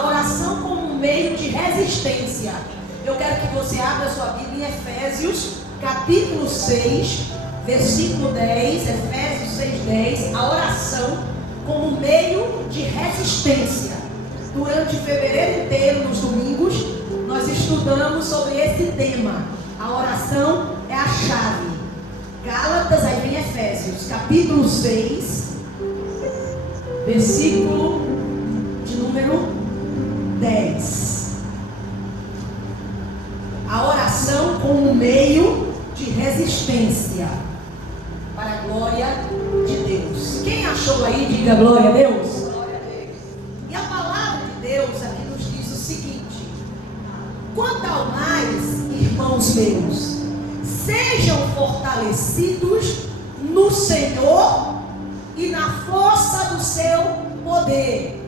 a oração como um meio de resistência. Eu quero que você abra sua Bíblia em Efésios, capítulo 6, versículo 10, Efésios 6:10, a oração como meio de resistência. Durante fevereiro inteiro, nos domingos, nós estudamos sobre esse tema. A oração é a chave. Gálatas, aí vem Efésios, capítulo 6, versículo de número 10. A oração como meio de resistência para a glória de Deus. Quem achou aí, diga glória a Deus. E a palavra de Deus aqui nos diz o seguinte: quanto ao mais, irmãos meus, sejam fortalecidos no Senhor e na força do seu poder,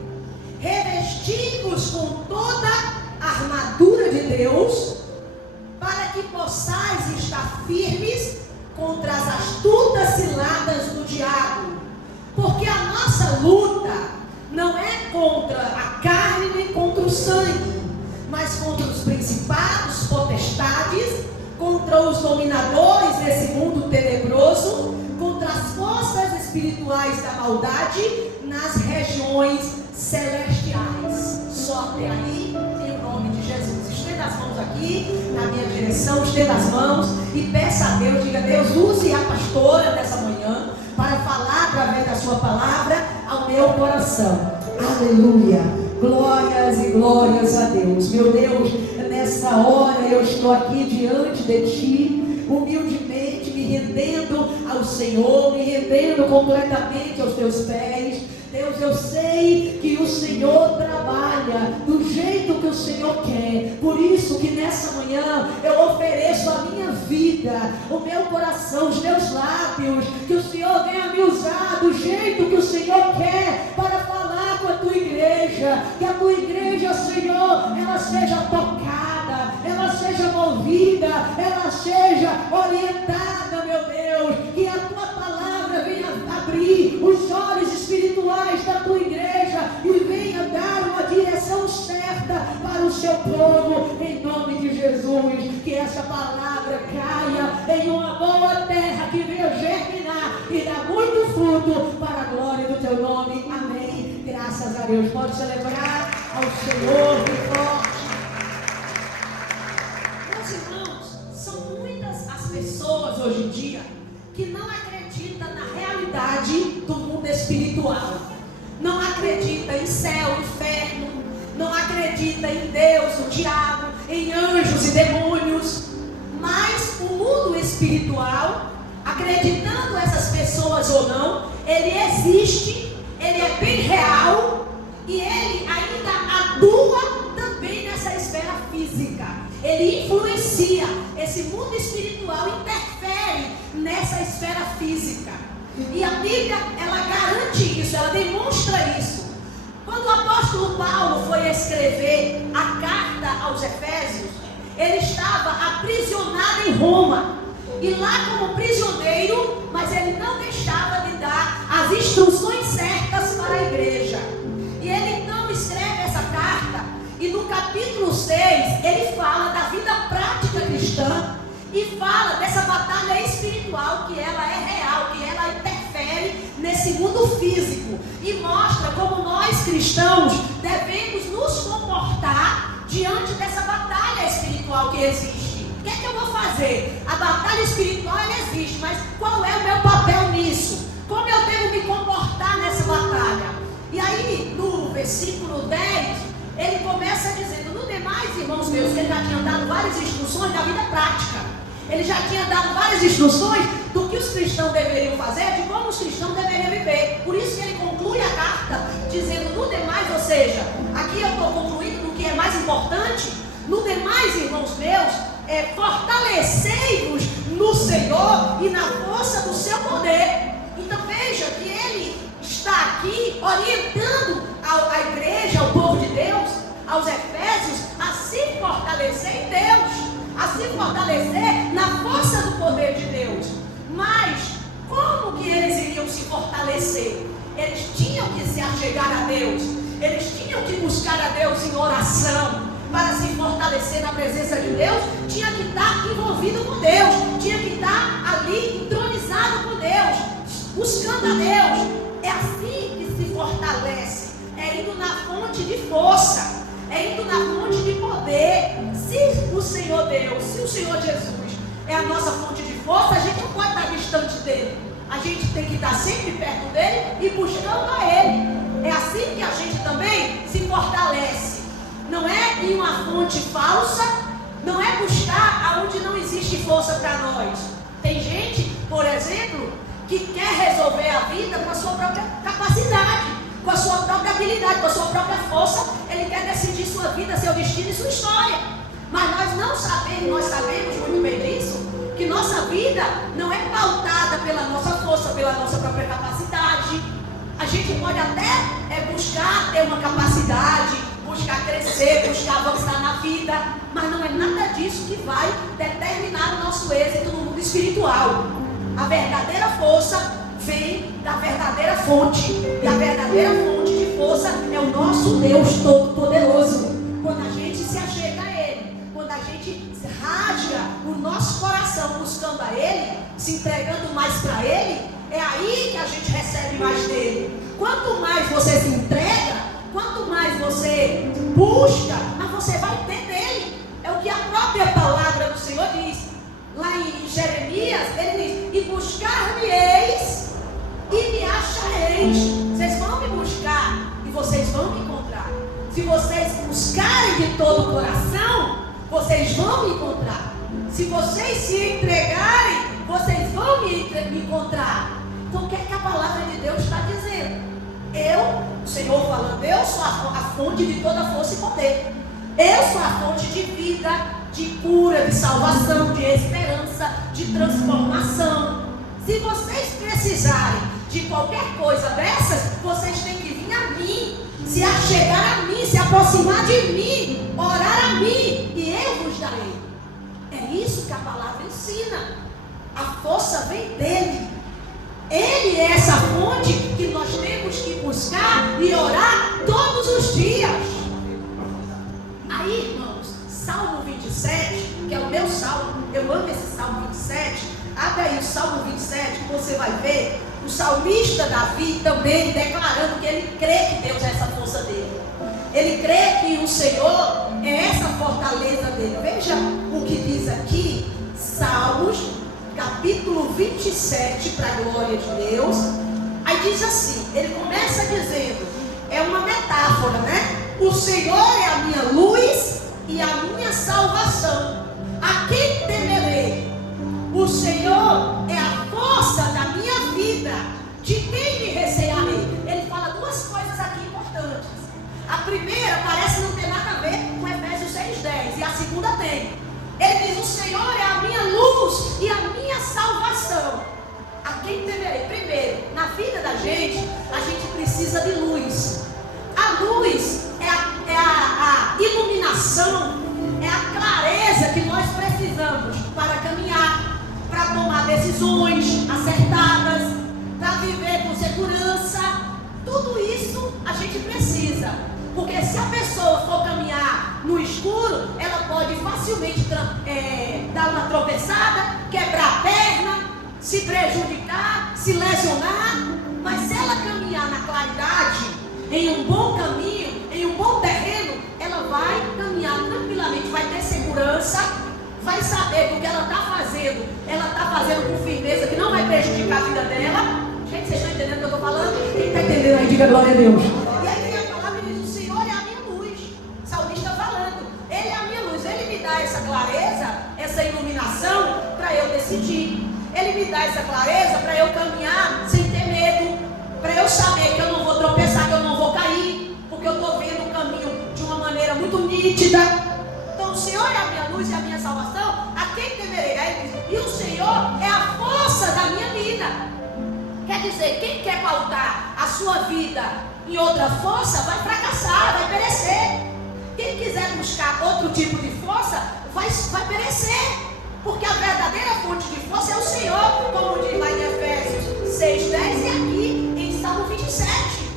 revestidos com toda a armadura de Deus, para que possais estar firmes contra as astutas ciladas do diabo. Porque a nossa luta não é contra a carne nem contra o sangue, mas contra os principados, potestades, contra os dominadores desse mundo tenebroso, contra as forças espirituais da maldade nas regiões celestiais. Só até aí, em nome de Jesus. Estenda as mãos aqui na minha direção, estenda as mãos e peça a Deus, diga: Deus, use a pastora dessa manhã para falar através da sua palavra ao meu coração. Aleluia, glórias e glórias a Deus. Meu Deus, nessa hora eu estou aqui diante de Ti, humildemente me rendendo ao Senhor, me rendendo completamente aos Teus pés. Deus, eu sei que o Senhor trabalha do jeito que o Senhor quer. Por isso que nessa manhã eu ofereço a minha vida, o meu coração, os meus lábios, que o Senhor venha me usar do jeito que o Senhor quer para falar com a Tua igreja. Que a Tua igreja, Senhor, ela seja tocada, ela seja movida, ela seja orientada, meu Deus. Que a Tua palavra venha abrir os olhos espirituais da Tua igreja e venha dar uma direção certa para o Seu povo, em nome de Jesus. Que essa palavra caia em uma boa terra, que venha germinar e dar muito fruto para a glória do Teu nome. Amém. Graças a Deus. Pode celebrar ao Senhor de forte. Meus irmãos, são muitas as pessoas hoje em dia que não acreditam na realidade do mundo espiritual. Não acredita em céu, inferno, não acredita em Deus, o diabo, em anjos e demônios. Mas o mundo espiritual, acreditando essas pessoas ou não, ele existe, ele é bem real e ele ainda atua também nessa esfera física. Ele influencia, esse mundo espiritual interfere nessa esfera física. E a Bíblia, ela garante isso, ela demonstra isso. Quando o apóstolo Paulo foi escrever a carta aos Efésios, ele estava aprisionado em Roma. E lá como prisioneiro, mas ele não deixava de dar as instruções certas para a igreja. E ele então escreve essa carta, e no capítulo 6, ele fala da vida prática cristã, e fala dessa batalha espiritual, que ela é real, que ela interfere nesse mundo físico, e mostra como nós cristãos devemos nos comportar diante dessa batalha espiritual que existe. O que é que eu vou fazer? A batalha espiritual, ela existe, mas qual é o meu papel nisso? Como eu devo me comportar nessa batalha? E aí, no versículo 10, ele começa dizendo: no demais, irmãos meus, que ele já tinha dado várias instruções da vida prática. Ele já tinha dado várias instruções do que os cristãos deveriam fazer, de como os cristãos deveriam viver. Por isso que ele conclui a carta dizendo: no demais, ou seja, aqui eu estou concluindo no que é mais importante. No demais, irmãos meus, fortalecei-vos no Senhor e na força do seu poder. Então veja que ele está aqui orientando a igreja, ao povo de Deus, aos Efésios, a se fortalecer em Deus, a se fortalecer na força do poder de Deus. Mas como que eles iriam se fortalecer? Eles tinham que se achegar a Deus, eles tinham que buscar buscar a Deus em oração, para se fortalecer na presença de Deus, tinha que estar envolvido com Deus, tinha que estar ali entronizado com Deus, buscando a Deus. É assim que se fortalece, é indo na fonte de força, é indo na fonte de poder. Se o Senhor Deus, se o Senhor Jesus é a nossa fonte de força, a gente não pode estar distante dele, a gente tem que estar sempre perto dele e buscando a ele. É assim que a gente também se fortalece. Não é em uma fonte falsa, não é buscar aonde não existe força para nós. Tem gente, por exemplo, que quer resolver a vida com a sua própria capacidade, com a sua própria habilidade, com a sua própria força. Ele quer decidir sua vida, seu destino e sua história. Mas nós não sabemos, nós sabemos muito bem disso, que nossa vida não é pautada pela nossa força, pela nossa própria capacidade. A gente pode até buscar ter uma capacidade, buscar crescer, buscar avançar na vida, mas não é nada disso que vai determinar o nosso êxito no mundo espiritual. A verdadeira força vem da verdadeira fonte, e a verdadeira fonte de força é o nosso Deus Todo-Poderoso. Quando a gente se achega a Ele, quando a gente rasga o nosso coração buscando a Ele, se entregando mais para Ele, é aí que a gente recebe mais dele. Quanto mais você se entrega, quanto mais você busca, mas você vai ter dele. É o que a própria palavra do Senhor diz. Lá em Jeremias, ele diz: e buscar-me-eis e me achareis. Vocês vão me buscar e vocês vão me encontrar. Se vocês buscarem de todo o coração, vocês vão me encontrar. Se vocês se entregarem, vocês vão me encontrar. Então o que é que a palavra de Deus está dizendo? O Senhor falando, eu sou a fonte de toda força e poder. Eu sou a fonte de vida, de cura, de salvação, de esperança, de transformação. Se vocês precisarem de qualquer coisa dessas, vocês têm que vir a mim, se achegar a mim, se aproximar de mim, orar a mim, e eu vos darei. É isso que a palavra ensina. A força vem dele. Ele é essa fonte que nós temos que buscar e orar todos os dias. Aí, irmãos, Salmo 27, que é o meu salmo, eu amo esse Salmo 27. Abre aí o Salmo 27, que você vai ver o salmista Davi também declarando que ele crê que Deus é essa força dele. Ele crê que o Senhor é essa fortaleza dele. Veja o que diz aqui, Salmos, capítulo 27, para a glória de Deus. Aí diz assim, ele começa dizendo, é uma metáfora, né? O Senhor é a minha luz e a minha salvação. A quem temerei? O Senhor é a força da minha vida. De quem me recearei? Ele fala duas coisas aqui importantes. A primeira parece não ter nada a ver com Efésios 6:10, e a segunda tem. Ele diz, o Senhor é a minha luz e a minha salvação. A quem temerei? Primeiro, na vida da gente, a gente precisa de luz. A luz é a iluminação, é a clareza que nós precisamos para caminhar, para tomar decisões acertadas, para viver com segurança. Tudo isso a gente precisa. Porque se a pessoa for caminhar no escuro, ela pode facilmente dar uma tropeçada, quebrar a perna, se prejudicar, se lesionar. Mas se ela caminhar na claridade, em um bom caminho, em um bom terreno, ela vai caminhar tranquilamente, vai ter segurança, vai saber que o que ela está fazendo com firmeza, que não vai prejudicar a vida dela. Gente, vocês estão entendendo o que eu estou falando? Quem está entendendo aí, diga glória a Deus. E aí a palavra diz, o Senhor é a minha luz. O salmista falando, Ele é a minha luz. Ele me dá essa clareza, essa iluminação para eu decidir. Ele me dá essa clareza para eu caminhar sem ter medo, para eu saber que eu não vou tropeçar, que eu não vou cair, porque eu estou vendo o caminho de uma maneira muito nítida. Então o Senhor é a minha luz e a minha salvação, a quem temerei? E o Senhor é a força da minha vida. Quer dizer, quem quer pautar a sua vida em outra força, vai fracassar, vai perecer. Quem quiser buscar outro tipo de força, vai perecer. Porque a verdadeira fonte de força é o Senhor, como diz lá em Efésios 6:10 e aqui em Salmo 27.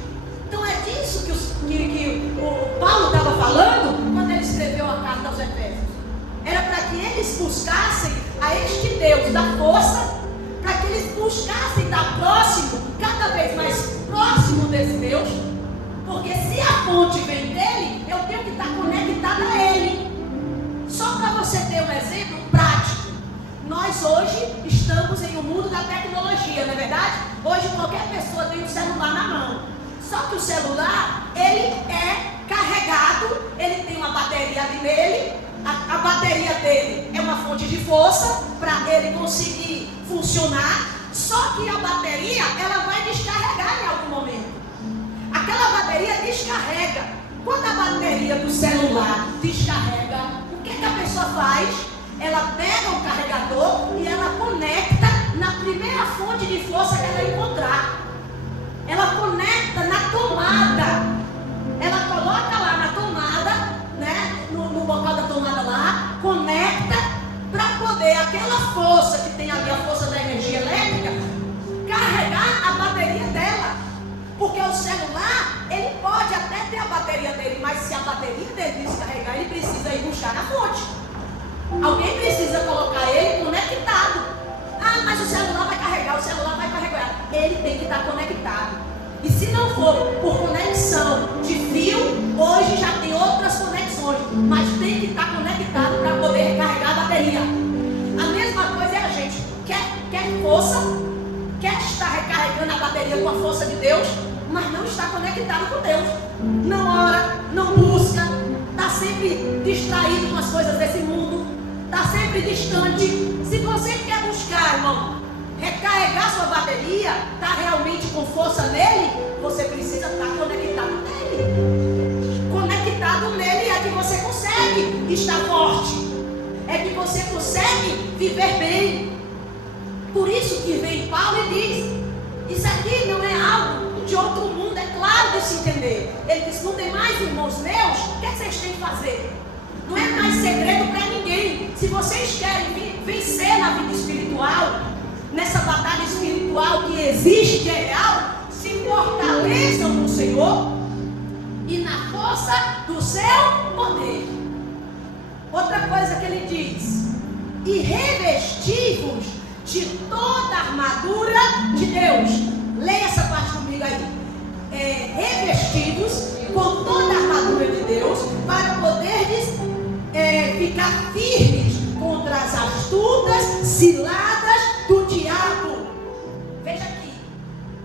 Então é disso que o buscassem a este Deus da força, para que eles buscassem estar próximo, cada vez mais próximo desse Deus, porque se a fonte vem dele, eu tenho que estar conectada a ele. Só para você ter um exemplo prático, nós hoje estamos em um mundo da tecnologia, não é verdade? Hoje qualquer pessoa tem um celular na mão. Só que o celular, ele é carregado, ele tem uma bateria ali nele, a bateria dele é uma fonte de força para ele conseguir funcionar. Só que a bateria, ela vai descarregar em algum momento. Aquela bateria descarrega. Quando a bateria do celular descarrega, o que a pessoa faz? Ela pega o carregador e ela conecta na primeira fonte de força que ela encontrar. Ela conecta na tomada. Ela coloca lá na tomada, né? No local da tomada lá, conecta para poder aquela força que tem ali, a força da energia elétrica, carregar a bateria dela. Porque o celular, ele pode até ter a bateria dele, mas se a bateria dele descarregar, ele precisa ir buscar na fonte. Alguém precisa colocar ele conectado. Ah, mas o celular vai carregar, ele tem que estar conectado. E se não for por conexão de fio, hoje já tem outras conexões, mas tem que estar conectado para poder recarregar a bateria. A mesma coisa é a gente quer força, quer estar recarregando a bateria com a força de Deus, mas não está conectado com Deus. Não ora, não busca, está sempre distraído com as coisas desse mundo, está sempre distante. Se você quer buscar, irmão, recarregar sua bateria, está realmente com força nele, você precisa estar conectado nele. Conectado nele é que você consegue estar forte, é que você consegue viver bem. Por isso que vem Paulo e diz: isso aqui não é algo de outro mundo, é claro de se entender. Ele diz: não tem mais, irmãos meus, o que vocês têm que fazer? Não é mais segredo para ninguém. Se vocês querem vencer na vida espiritual, nessa batalha espiritual que existe, que é real, se fortaleçam no Senhor e na força do seu poder. Outra coisa que ele diz: e revestivos de toda a armadura de Deus. Leia essa parte comigo aí. Revestidos com toda a armadura de Deus, para poderes ficar firmes contra as astutas ciladas do diabo. Veja aqui,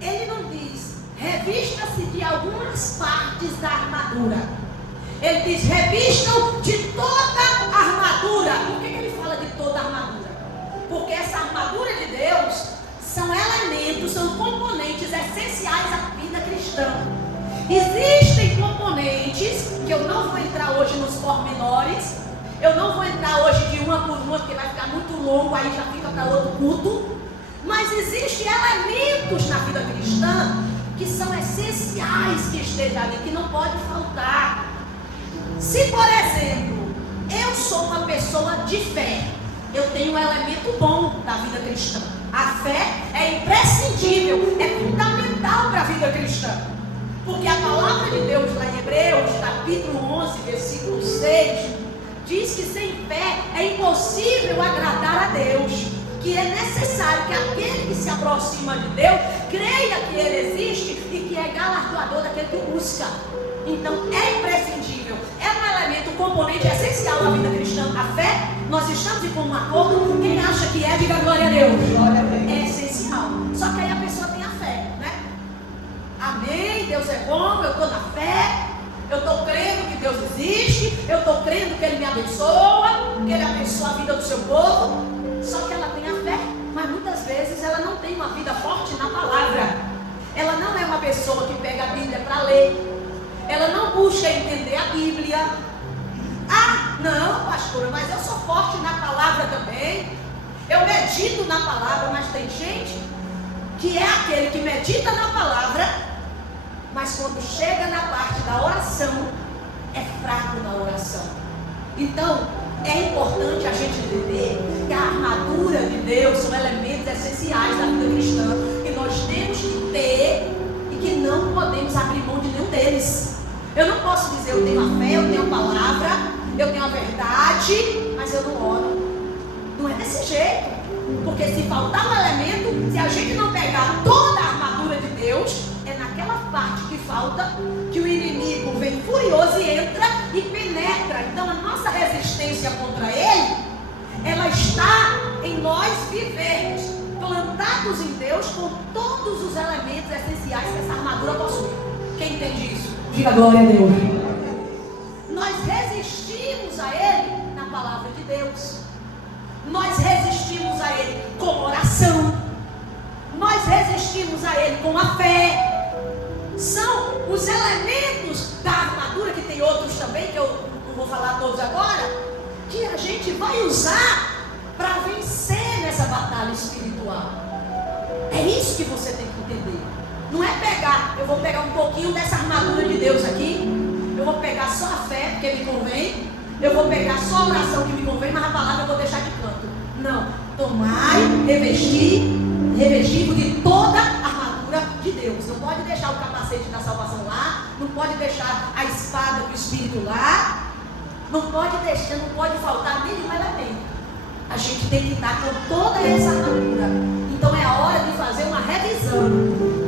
ele não diz revista-se de algumas partes da armadura. Ele diz revistam de toda a armadura. Por que ele fala de toda a armadura? Porque essa armadura de Deus são elementos, são componentes essenciais à vida cristã. Existem componentes que eu não vou entrar hoje nos pormenores. Eu não vou entrar hoje de uma por uma, porque vai ficar muito longo, aí já fica para outro culto. Mas existem elementos na vida cristã que são essenciais que estejam ali, que não pode faltar. Se, por exemplo, eu sou uma pessoa de fé, eu tenho um elemento bom da vida cristã. A fé é imprescindível, é fundamental para a vida cristã. Porque a palavra de Deus lá em Hebreus, capítulo 11, versículo 6, diz que sem fé é impossível agradar a Deus. Que é necessário que aquele que se aproxima de Deus creia que Ele existe e que é galardoador daquele que busca. Então é imprescindível, é um elemento, um componente essencial da vida cristã. A fé, nós estamos em comum acordo. Quem acha que é, diga glória a Deus. Glória a Deus. É essencial. Só que aí a pessoa tem a fé, né? Amém, Deus é bom, eu estou na fé, eu estou crendo que Deus existe, eu estou crendo que Ele me abençoa, que Ele abençoa a vida do seu povo. Só que ela tem a fé, mas muitas vezes ela não tem uma vida forte na palavra. Ela não é uma pessoa que pega a Bíblia para ler. Ela não busca entender a Bíblia. Ah, não, pastora, mas eu sou forte na palavra também. Eu medito na palavra, mas tem gente que é aquele que medita na palavra, mas quando chega na parte da oração, é fraco na oração. Então, é importante a gente entender que a armadura de Deus são elementos essenciais da vida cristã, e nós temos que ter e que não podemos abrir mão de nenhum deles. Eu não posso dizer eu tenho a fé, eu tenho a palavra, eu tenho a verdade, mas eu não oro. Não é desse jeito. Porque se faltar um elemento, se a gente não pegar toda a armadura de Deus, é naquela parte que falta que o inimigo vem furioso e entra e penetra. Então a nossa resistência contra ele, ela está em nós vivermos plantados em Deus com todos os elementos essenciais que essa armadura possui. Quem entende isso? Diga glória a Deus. Nós resistimos a ele na palavra de Deus. Nós resistimos a ele com oração. Nós resistimos a ele com a fé. São os elementos da armadura, que tem outros também, que eu não vou falar todos agora, que a gente vai usar para vencer nessa batalha espiritual. É isso que você tem que entender. Não é pegar, eu vou pegar um pouquinho dessa armadura de Deus aqui, eu vou pegar só a fé, porque me convém, eu vou pegar só a oração que me convém, mas a palavra eu vou deixar de canto. Não, tomai, revestido de toda a armadura de Deus. Não pode deixar o capacete da salvação lá, não pode deixar a espada do Espírito lá, não pode deixar, não pode faltar nenhum elemento. A gente tem que estar com toda essa armadura. Então é a hora de fazer uma revisão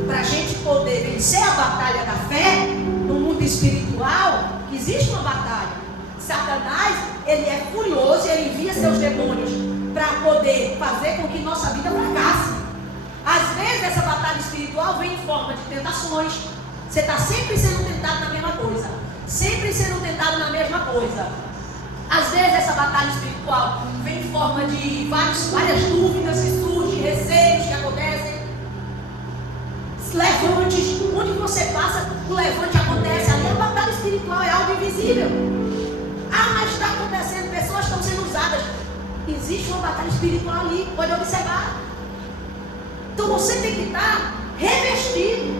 para a gente poder vencer a batalha da fé no mundo espiritual. Existe uma batalha. Satanás, ele é furioso e ele envia seus demônios para poder fazer com que nossa vida fracasse. Às vezes essa batalha espiritual vem em forma de tentações. Você está sempre sendo tentado na mesma coisa. Sempre sendo tentado na mesma coisa. Às vezes essa batalha espiritual vem em forma de várias dúvidas que surgem, receios que acontecem. Levantes, onde você passa, o levante acontece. Ali a batalha espiritual é algo invisível. Ah, mas está acontecendo, pessoas estão sendo usadas. Existe uma batalha espiritual ali, pode observar. Então você tem que estar revestido,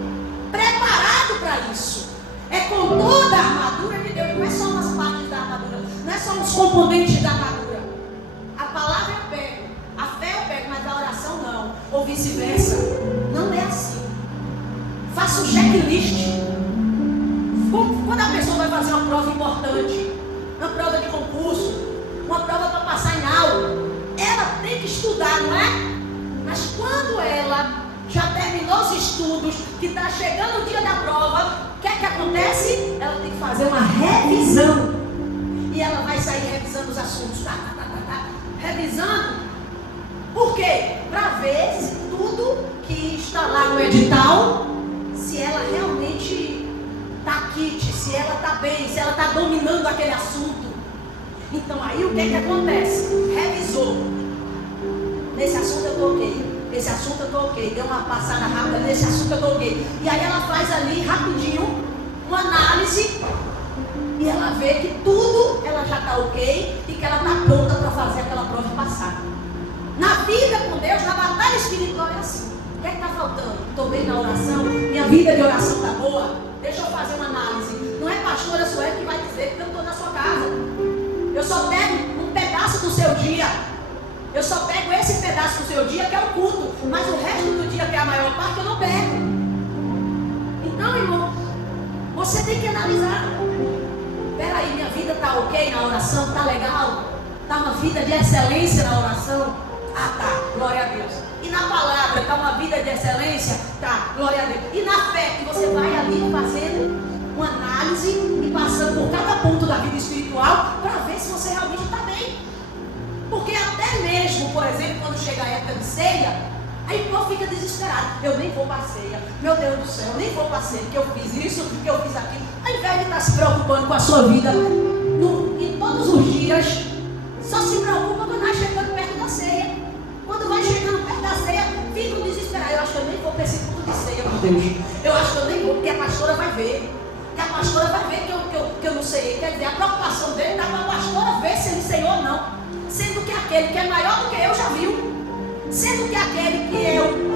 preparado para isso. É com toda a armadura de Deus, não é só umas partes da armadura, não é só os componentes da armadura. A palavra eu pego, a fé eu pego, mas a oração não, ou vice-versa. Não é assim. Faça um checklist. Quando a pessoa vai fazer uma prova importante, uma prova de concurso, uma prova para passar em aula, ela tem que estudar, não é? Mas quando ela já terminou os estudos, que está chegando o dia da prova, o que é que acontece? Ela tem que fazer uma revisão. E ela vai sair revisando os assuntos. Revisando. Por quê? Para ver se tudo que está lá no edital, se ela realmente está quite, se ela está bem, se ela está dominando aquele assunto. Então aí o que é que acontece? Revisou. Nesse assunto eu estou ok. Esse assunto eu estou ok. Deu uma passada rápida nesse assunto eu estou ok. E aí ela faz ali rapidinho uma análise e ela vê que tudo ela já está ok e que ela está pronta para fazer aquela prova e passar. Na vida com Deus, na batalha espiritual é assim. O que é que está faltando? Estou bem na oração? Minha vida de oração está boa? Deixa eu fazer uma análise. Não é pastora Sueli que vai dizer que eu estou na sua casa. Eu só pego um pedaço do seu dia. Eu só pego esse pedaço do seu dia que é o culto. Mas o resto do dia, que é a maior parte, eu não pego. Então, irmão, você tem que analisar. Peraí, minha vida está ok na oração? Está legal? Está uma vida de excelência na oração? Ah, tá, glória a Deus. E na palavra, está uma vida de excelência? Tá, glória a Deus. E na fé, que você vai ali fazendo uma análise e passando por cada ponto da vida espiritual para ver se você realmente está bem. Porque até mesmo, por exemplo, quando chega a época de ceia, aí o povo fica desesperado. Eu nem vou para a ceia. Meu Deus do céu, eu nem vou para a ceia, porque eu fiz isso, porque eu fiz aquilo. Ao invés de estar se preocupando com a sua vida em todos os dias, só se preocupa quando vai chegando perto da ceia. Quando vai chegando perto da ceia, fica desesperado. Eu acho que eu nem vou para esse culto de ceia, meu Deus. Eu acho que eu nem vou, porque a pastora vai ver. Que a pastora vai ver que eu não sei. Quer dizer, a preocupação dele está para a pastora ver se ele ceiou ou não. Sendo que aquele que é maior do que eu já viu. Sendo que aquele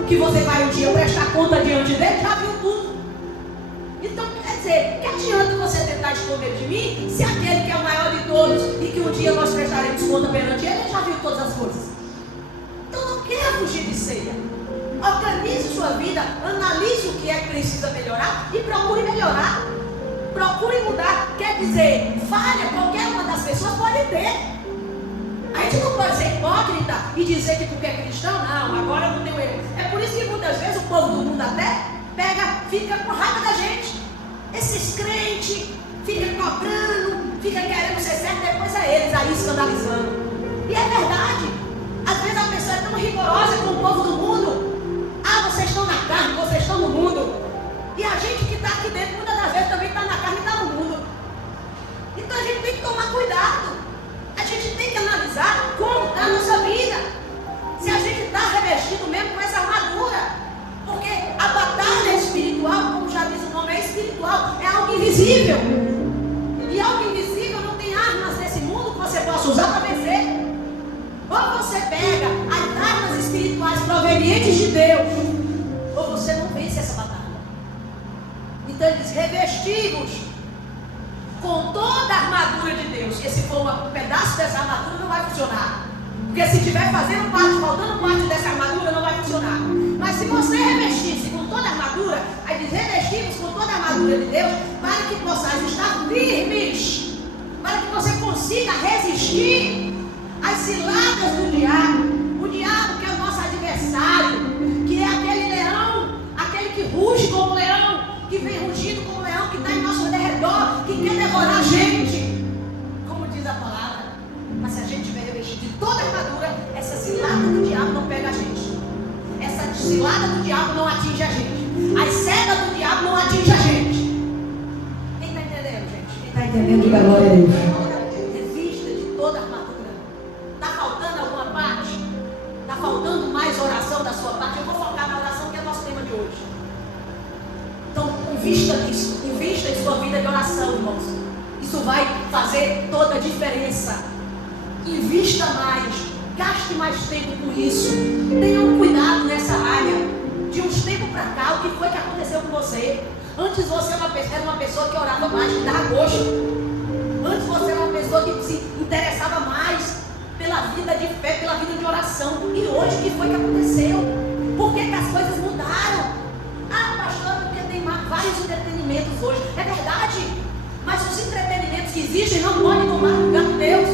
que você vai um dia prestar conta diante dele já viu tudo. Então, quer dizer, que adianta você tentar esconder de mim se aquele que é o maior de todos e que um dia nós prestaremos conta perante ele já viu todas as coisas. Então não queira fugir de ceia. Organize sua vida, analise o que é que precisa melhorar e procure melhorar. Procure mudar. Quer dizer, falha, qualquer uma das pessoas pode ter. A gente não pode ser hipócrita e dizer que porque é cristão, não, agora não tem um erro. É por isso que muitas vezes o povo do mundo até fica com raiva da gente. Esses crentes ficam cobrando, ficam querendo ser certo, depois é eles aí escandalizando. E é verdade. Às vezes a pessoa é tão rigorosa com o povo do mundo. Ah, vocês estão na carne, vocês estão no mundo. E a gente que está aqui dentro, muitas das vezes também está na carne e está no mundo. Então a gente tem que tomar cuidado. A gente tem que analisar como está a nossa vida. Se a gente está revestido mesmo com essa armadura. Porque a batalha espiritual, como já diz o nome, é espiritual, é algo invisível. E algo invisível não tem armas nesse mundo que você possa usar para vencer. Ou você pega as armas espirituais provenientes de Deus, ou você não vence essa batalha. Então ele diz, revestimos com toda a armadura de Deus. E se for um pedaço dessa armadura, não vai funcionar. Porque se estiver fazendo parte, faltando parte dessa armadura, não vai funcionar. Mas se você revestisse com toda a armadura, aí diz, revestimos com toda a armadura de Deus, para que possais estar firmes, para que você consiga resistir às ciladas do diabo. O diabo que é o nosso adversário, que é aquele leão, aquele que ruge como leão, que vem rugindo como leão, que está em nosso derredor, que quer devorar a gente, como diz a palavra. Mas se a gente tiver revestido de toda a armadura, essa cilada do diabo não pega a gente, essa cilada do diabo não atinge a gente, as sedas do diabo não atinge a gente. Quem está entendendo, gente? Quem está entendendo, diga glória a Deus. Revista de toda a armadura. Está faltando alguma parte? Está faltando mais oração da sua parte? Eu vou focar na oração, que é o nosso tema de hoje. Então, invista nisso, invista em sua vida de oração, irmãos. Isso vai fazer toda a diferença. Invista mais, gaste mais tempo com isso. Tenha um cuidado nessa área. De uns tempos para cá, o que foi que aconteceu com você? Antes você era uma pessoa que orava mais, que dava gosto. Antes você era uma pessoa que se interessava mais pela vida de fé, pela vida de oração. E hoje, o que foi que aconteceu? Por que as coisas mudaram? Ah, pastor, porque tem vários entretenimentos hoje. É verdade, mas os entretenimentos que existem não podem tomar o lugar de Deus.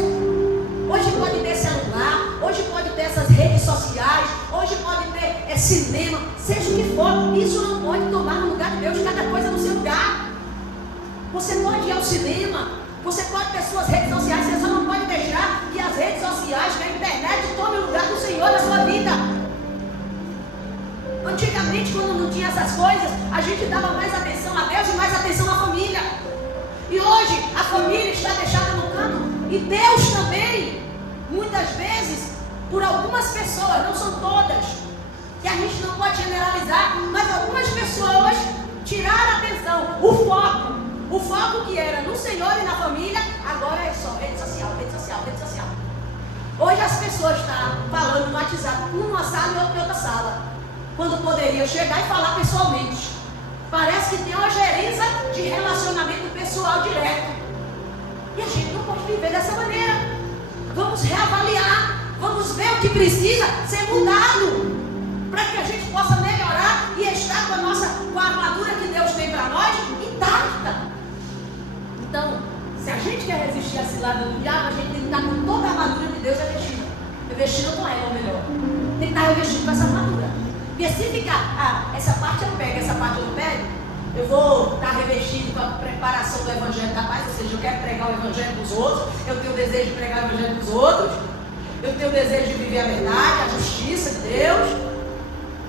Hoje pode ter celular, hoje pode ter essas redes sociais, hoje pode ter cinema, seja o que for, isso não pode tomar no lugar de Deus, cada coisa no seu lugar. Você pode ir ao cinema, você pode ter suas redes sociais, você só não pode deixar que as redes sociais, que a internet tome o lugar do Senhor na sua vida. Antigamente, quando não tinha essas coisas, a gente dava mais atenção a Deus e mais atenção à família. E hoje a família está deixada no canto. E Deus também, muitas vezes, por algumas pessoas, não são todas, que a gente não pode generalizar, mas algumas pessoas tiraram a atenção, o foco que era no Senhor e na família, agora é só rede social, rede social, rede social. Hoje as pessoas estão falando no WhatsApp, numa sala e outra em outra sala, quando poderiam chegar e falar pessoalmente. Parece que tem uma gerência de relacionamento pessoal direto. E a gente não pode viver dessa maneira. Vamos reavaliar, vamos ver o que precisa ser mudado, para que a gente possa melhorar e estar com a armadura que Deus tem para nós intacta. Então, se a gente quer resistir à cilada do diabo, a gente tem que estar com toda a armadura de Deus revestida com ela, ou melhor, tem que estar revestido com essa armadura. Porque se ficar, essa parte eu pego, essa parte eu não pego, eu vou estar revestido com a preparação do Evangelho da Paz, ou seja, eu quero pregar o Evangelho dos outros, eu tenho o desejo de pregar o Evangelho dos outros, eu tenho o desejo de viver a verdade, a justiça de Deus.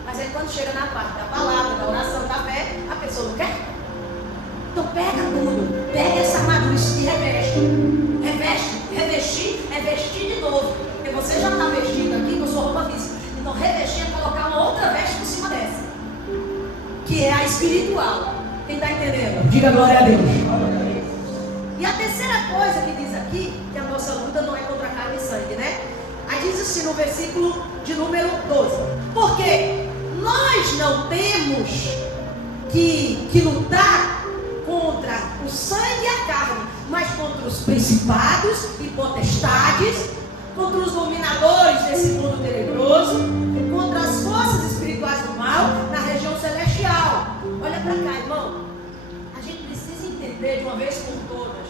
Mas aí quando chega na parte da palavra, da oração, da fé, a pessoa não quer. Então pega tudo, pega essa armadura e revestir de novo. Porque você já está vestido aqui com sua roupa física. Então revestir é colocar uma outra veste por cima dessa, que é a espiritual. Quem está entendendo? Diga glória a Deus. E a terceira coisa que diz aqui, que a nossa luta não é contra carne e sangue, né? Aí diz assim no versículo de número 12. Porque nós não temos que lutar contra o sangue e a carne, mas contra os principados e potestades, contra os dominadores desse mundo tenebroso, contra as forças espirituais do mal na região celestial. Olha para cá, irmão. A gente precisa entender de uma vez por todas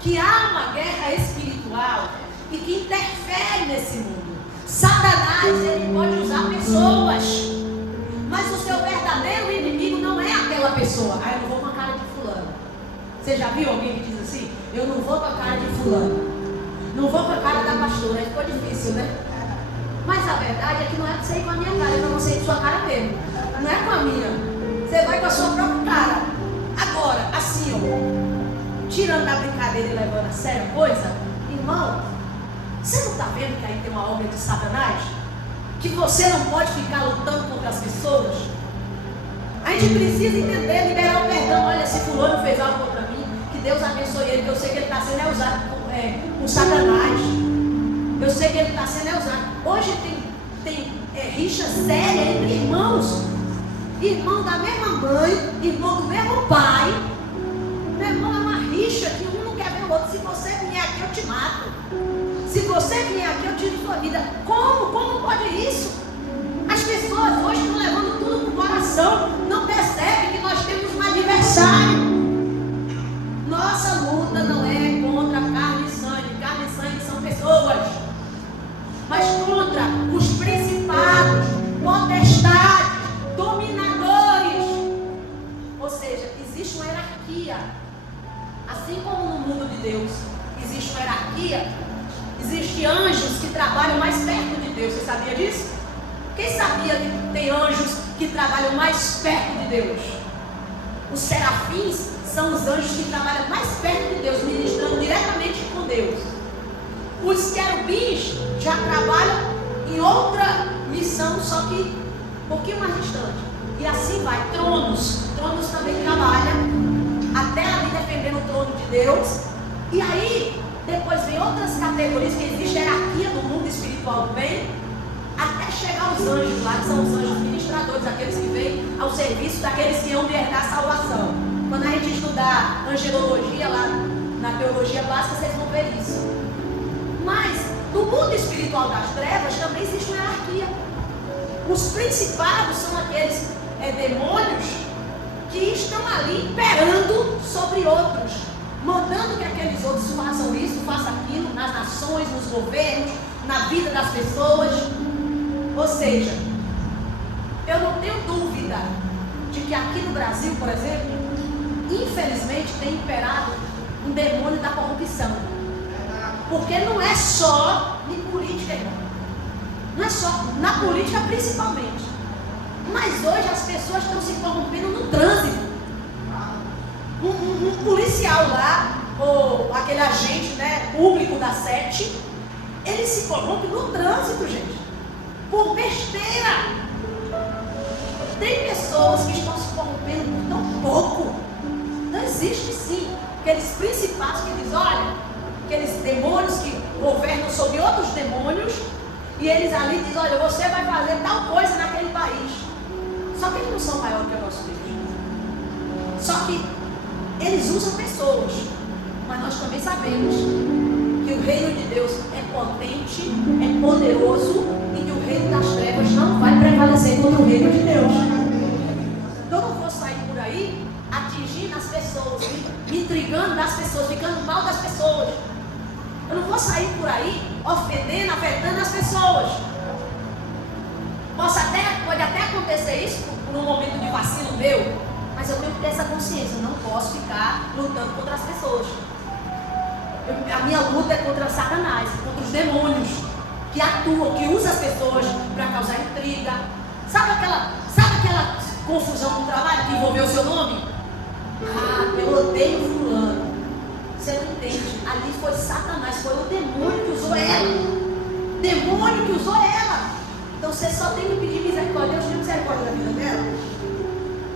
que há uma guerra espiritual e que interfere nesse mundo. Satanás, ele pode usar pessoas, mas o seu verdadeiro inimigo não é aquela pessoa. Ah, eu não vou com a cara de fulano. Você já viu alguém que diz assim? Eu não vou com a cara de fulano, não vou com a cara da pastora. Ficou difícil, né? Mas a verdade é que não é para você ir com a minha cara, é para você ir com a sua cara mesmo. Não é com a minha. Você vai com a sua própria cara. Agora, assim, ó, tirando da brincadeira e levando a sério a coisa, irmão, você não está vendo que aí tem uma obra de Satanás? Que você não pode ficar lutando contra as pessoas? A gente precisa entender, liberar o perdão. Olha, se fulano fez algo contra mim, que Deus abençoe ele, que eu sei que ele está sendo usado com Satanás. Eu sei que ele está sendo usado. Hoje tem rixa séria entre irmãos. Irmão da mesma mãe, irmão do mesmo pai. Meu irmão, é uma rixa que um não quer ver o outro. Se você vier aqui, eu te mato. Se você vier aqui, eu tiro sua vida. Como pode isso? As pessoas hoje estão levando tudo para o coração. Não percebem que nós temos um adversário. Nossa luta não é contra carne e sangue. Carne e sangue são pessoas. Mas contra os principados, potestades, dominadores. Ou seja, existe uma hierarquia. Assim como no mundo de Deus existe uma hierarquia, existem anjos que trabalham mais perto de Deus. Você sabia disso? Quem sabia que tem anjos que trabalham mais perto de Deus? Os serafins são os anjos que trabalham mais perto de Deus, ministrando diretamente com Deus. Os querubins já trabalham em outra missão, só que um pouquinho mais distante. E assim vai. Tronos também trabalha até ali defendendo o trono de Deus. E aí depois vem outras categorias, que existe hierarquia no mundo espiritual também, até chegar aos anjos lá, que são os anjos ministradores, aqueles que vêm ao serviço daqueles que vão herdar a salvação. Quando a gente estudar angelologia lá na teologia básica, vocês vão ver isso. Mas no mundo espiritual das trevas também existe uma hierarquia. Os principados são aqueles demônios que estão ali imperando sobre outros, mandando que aqueles outros façam isso, façam aquilo, nas nações, nos governos, na vida das pessoas. Ou seja, eu não tenho dúvida de que aqui no Brasil, por exemplo, infelizmente tem imperado um demônio da corrupção. Porque não é só em política, irmão. Não é só na política principalmente. Mas hoje as pessoas estão se corrompendo no trânsito. Um policial lá, ou aquele agente, né, público da 7, ele se corrompe no trânsito, gente. Por besteira. Tem pessoas que estão se corrompendo por tão pouco. Não existe sim. Aqueles principais que dizem, olha, aqueles demônios que governam sobre outros demônios, e eles ali dizem, olha, você vai fazer tal coisa naquele país. Só que eles não são maiores que o nosso Deus. Só que eles usam pessoas. Mas nós também sabemos que o reino de Deus é potente, é poderoso, e que o reino das trevas não vai prevalecer contra o reino de Deus. Então eu não vou sair por aí atingindo as pessoas, me intrigando das pessoas, ficando mal das pessoas. Eu não vou sair por aí ofendendo, afetando as pessoas. Pode até acontecer isso por um momento de vacilo meu, mas eu tenho que ter essa consciência. Eu não posso ficar lutando contra as pessoas. A minha luta é contra Satanás, contra os demônios que atuam, que usam as pessoas para causar intriga. Sabe aquela confusão no trabalho que envolveu o seu nome? Ah, eu odeio fulano. Você não entende. Ali foi Satanás, foi o demônio que usou ela. Demônio que usou ela. Então você só tem que pedir misericórdia. Deus tem misericórdia da vida dela.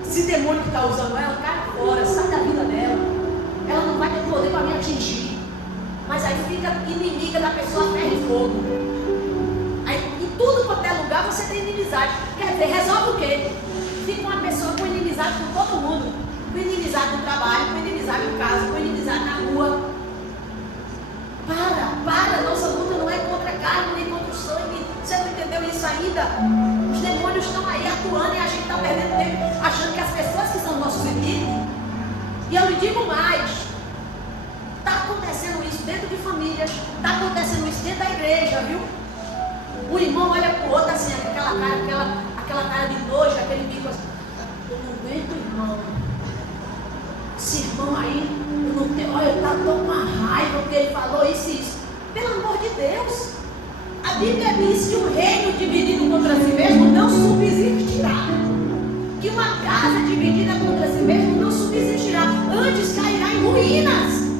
Esse demônio que está usando ela, cai fora, sai da vida dela. Ela não vai ter poder para me atingir. Mas aí fica inimiga da pessoa, ferro e fogo. Aí em tudo quanto é lugar você tem inimizade. Quer dizer, resolve o quê? Fica uma pessoa com inimizade com todo mundo. Com inimizade no trabalho, com inimizade em casa, com inimizade na rua. Para, nossa luta não é contra a carne, nem contra o sangue. Você não entendeu isso ainda? Os demônios estão aí atuando e a gente está perdendo tempo achando que as pessoas que são nossos inimigos. E eu lhe digo mais, está acontecendo isso dentro de famílias, Deus. Está acontecendo isso dentro da igreja, viu? O irmão olha para o outro assim, aquela cara de nojo, aquele bico assim. Eu não aguento, irmão. Esse irmão aí, eu não tenho, olha, eu estou com uma raiva porque ele falou isso e isso. Pelo amor de Deus. A Bíblia diz que um reino dividido contra si mesmo não subsistirá. Que uma casa dividida contra si mesmo não subsistirá. Antes cairá em ruínas.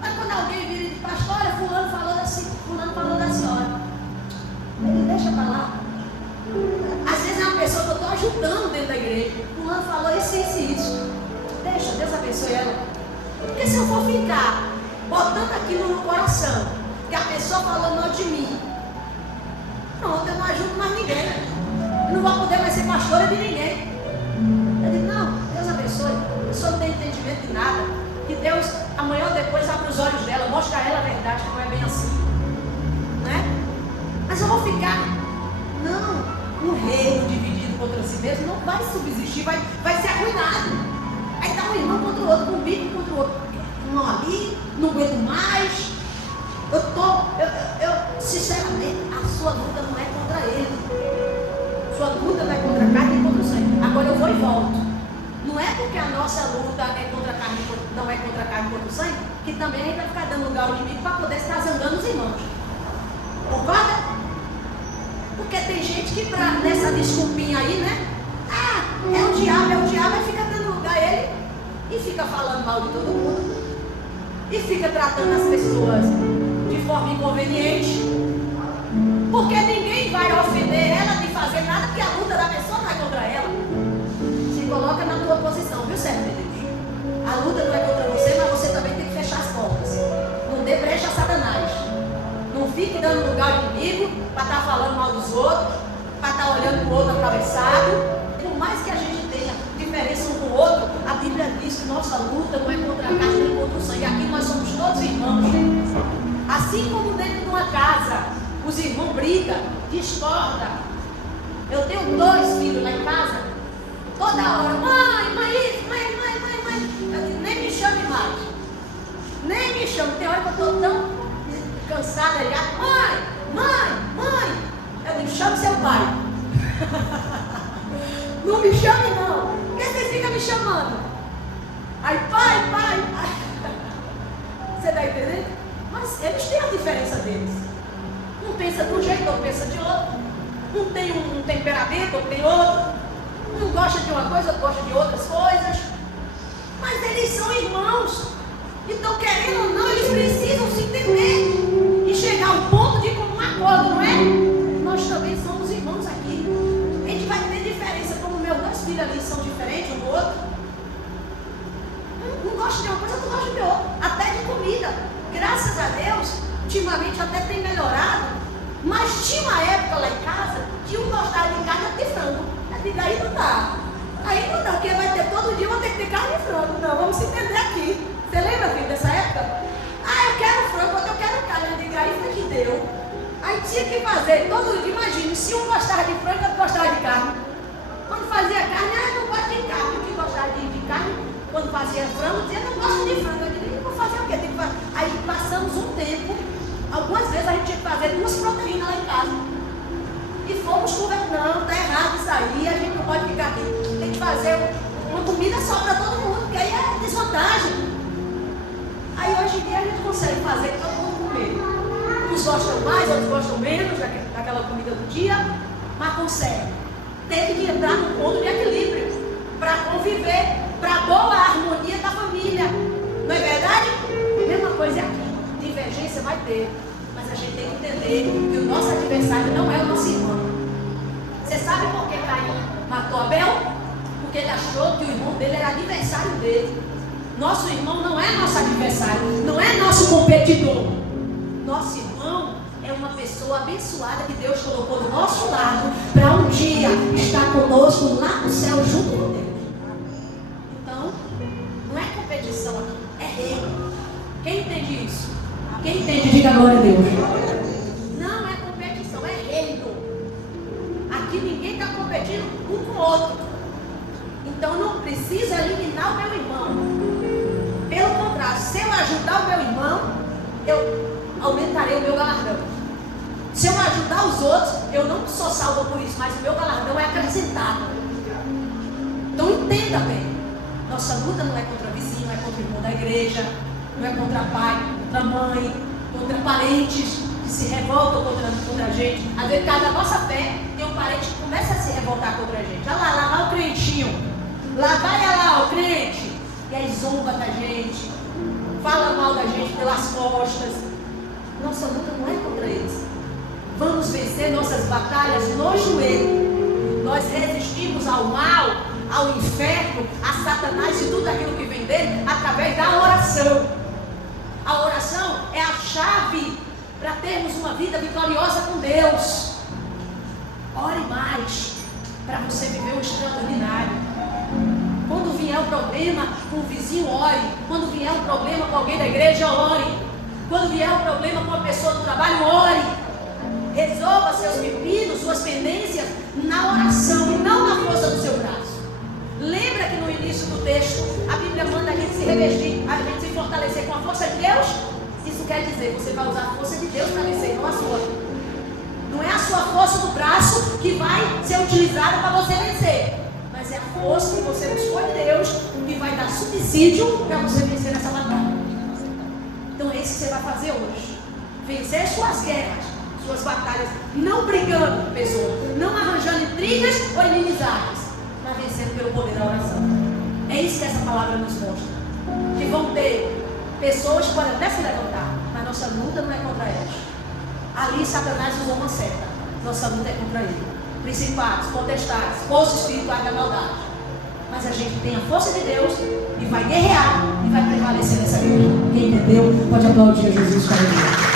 Mas quando alguém vira e diz, pastora, fulano falou da senhora. Ele deixa para lá. Às vezes é uma pessoa que eu estou ajudando dentro da igreja. Fulano falou isso, isso e isso. Deixa, Deus abençoe ela. Porque se eu for ficar botando aquilo no coração, que a pessoa falou mal de mim, pronto, eu não ajudo mais ninguém. Eu não vou poder mais ser pastora de ninguém. Eu digo, não, Deus abençoe. A pessoa não tem entendimento de nada. Que Deus, amanhã ou depois, abre os olhos dela, mostra a ela a verdade, que não é bem assim. Né? Mas eu vou ficar. Não. Um reino dividido contra si mesmo não vai subsistir, vai ser arruinado. Aí está um irmão contra o outro, um bico contra o outro. Não ali, não aguento mais. Sinceramente, a sua luta não é contra ele. Sua luta não é contra a carne e contra o sangue. Agora eu vou e volto. Não é porque a nossa luta é contra a carne, não é contra a carne e contra o sangue, que também a gente vai ficar dando lugar ao inimigo para poder estar zangando os irmãos. Concorda? Porque tem gente que nessa desculpinha aí, né? É o diabo, e fica dando lugar a ele e fica falando mal de todo mundo. E fica tratando as pessoas de forma inconveniente. Porque ninguém vai ofender ela de fazer nada, porque a luta da pessoa não é contra ela. Se coloca na tua posição, viu, servo de Deus? A luta não é contra você, mas você também tem que fechar as portas. Não dê brecha a Satanás. Não fique dando lugar ao inimigo para estar falando mal dos outros, para estar olhando para o outro atravessado. Por mais que a gente tenha diferença um com o outro, a Bíblia diz que nossa luta não é contra a carne nem contra o sangue. Aqui nós somos todos irmãos. Assim como dentro de uma casa, os irmãos brigam, discordam. Eu tenho 2 filhos lá em casa, toda hora, mãe. Eu digo, nem me chame mais. Nem me chame. Tem hora que eu estou tão cansada já. Mãe. Eu digo, chame seu pai. Não me chame não. Por que você fica me chamando? Aí, pai. Você está entendendo? Mas eles têm a diferença deles. Um pensa de um jeito, outro pensa de outro. Um tem um temperamento, outro tem outro. Um gosta de uma coisa, outro gosta de outras coisas. Mas eles são irmãos. Então, querendo ou não, eles precisam se entender. E chegar ao ponto de comum acordo, não é? Nós também somos irmãos aqui. A gente vai ter diferença, como meus 2 filhos ali são diferentes um do outro. Um gosta de uma coisa, outro gosta de outra. Até de comida. Graças a Deus, ultimamente até tem melhorado. Mas tinha uma época lá em casa que um gostava de carne e de frango. Eu digo, aí não dá. Aí não dá, porque vai ter todo dia, vou ter que ter carne e frango. Não, vamos se entender aqui. Você lembra, filho, dessa época? Eu quero frango, outro eu quero carne. Eu digo, aí foi que deu. Aí tinha que fazer todo dia. Imagine, se um gostava de frango, outro gostava de carne. Quando fazia carne, não gosto de carne. O que gostava de carne, quando fazia frango, dizia, não gosto de frango. Eu digo, vou fazer o quê? Aí passamos um tempo. Algumas vezes a gente tinha que fazer 2 proteínas lá em casa. E fomos conversando, tá errado isso aí, a gente não pode ficar aqui. Tem que fazer uma comida só para todo mundo, porque aí é desvantagem. Aí hoje em dia a gente consegue fazer que todo mundo comer. Uns gostam mais, outros gostam menos daquela comida do dia, mas consegue. Tem que entrar no ponto de equilíbrio para conviver, para boa harmonia da família. Não é verdade? A mesma coisa é aqui. Divergência vai ter, mas a gente tem que entender que o nosso adversário não é o nosso irmão. Você sabe por que Caim matou Abel? Porque ele achou que o irmão dele era adversário dele. Nosso irmão não é nosso adversário, não é nosso competidor. Nosso irmão é uma pessoa abençoada que Deus colocou do nosso lado para um dia estar conosco lá no céu junto com Deus. Então, não é competição aqui, é reino. Quem entende isso? Quem entende, diga glória a Deus. Não é competição, é reino. Aqui ninguém está competindo um com o outro. Então não precisa eliminar o meu irmão. Pelo contrário, se eu ajudar o meu irmão, eu aumentarei o meu galardão. Se eu ajudar os outros, eu não sou salvo por isso, mas o meu galardão é acrescentado. Então entenda bem, nossa luta não é contra vizinho, não é contra o irmão da igreja, não é contra pai, contra mãe, contra parentes que se revoltam contra a gente. Às vezes, por causa da nossa fé, tem um parente que começa a se revoltar contra a gente. Olha lá vai o crentinho, lá vai lá o crente, e aí zomba da gente, fala mal da gente pelas costas. Nossa luta não é contra eles. Vamos vencer nossas batalhas no joelho. Nós resistimos ao mal, ao inferno, a Satanás e tudo aquilo que vem dele através da oração. A oração é a chave para termos uma vida vitoriosa com Deus. Ore mais para você viver o extraordinário. Quando vier um problema com o vizinho, ore. Quando vier um problema com alguém da igreja, ore. Quando vier um problema com a pessoa do trabalho, ore. Resolva seus pepinos, suas pendências na oração e não na força do seu braço. Lembra que no início do texto a Bíblia manda a gente se revestir, a gente se fortalecer com a força de Deus? Isso quer dizer, você vai usar a força de Deus para vencer, não a sua. Não é a sua força do braço que vai ser utilizada para você vencer, mas é a força que você buscou de Deus que vai dar subsídio para você vencer essa batalha. Então é isso que você vai fazer hoje. Vencer suas guerras, suas batalhas, não brigando com pessoas, não arranjando intrigas ou inimizades, mas vencendo pelo poder da oração. É isso que essa palavra nos mostra. Que vão ter pessoas que podem até se levantar, mas nossa luta não é contra elas. Ali Satanás usou uma seta, nossa luta é contra ele. Principados, potestades, forças espirituais da maldade. Mas a gente tem a força de Deus e vai guerrear e vai prevalecer nessa guerra. Quem entendeu, pode aplaudir a Jesus para ele.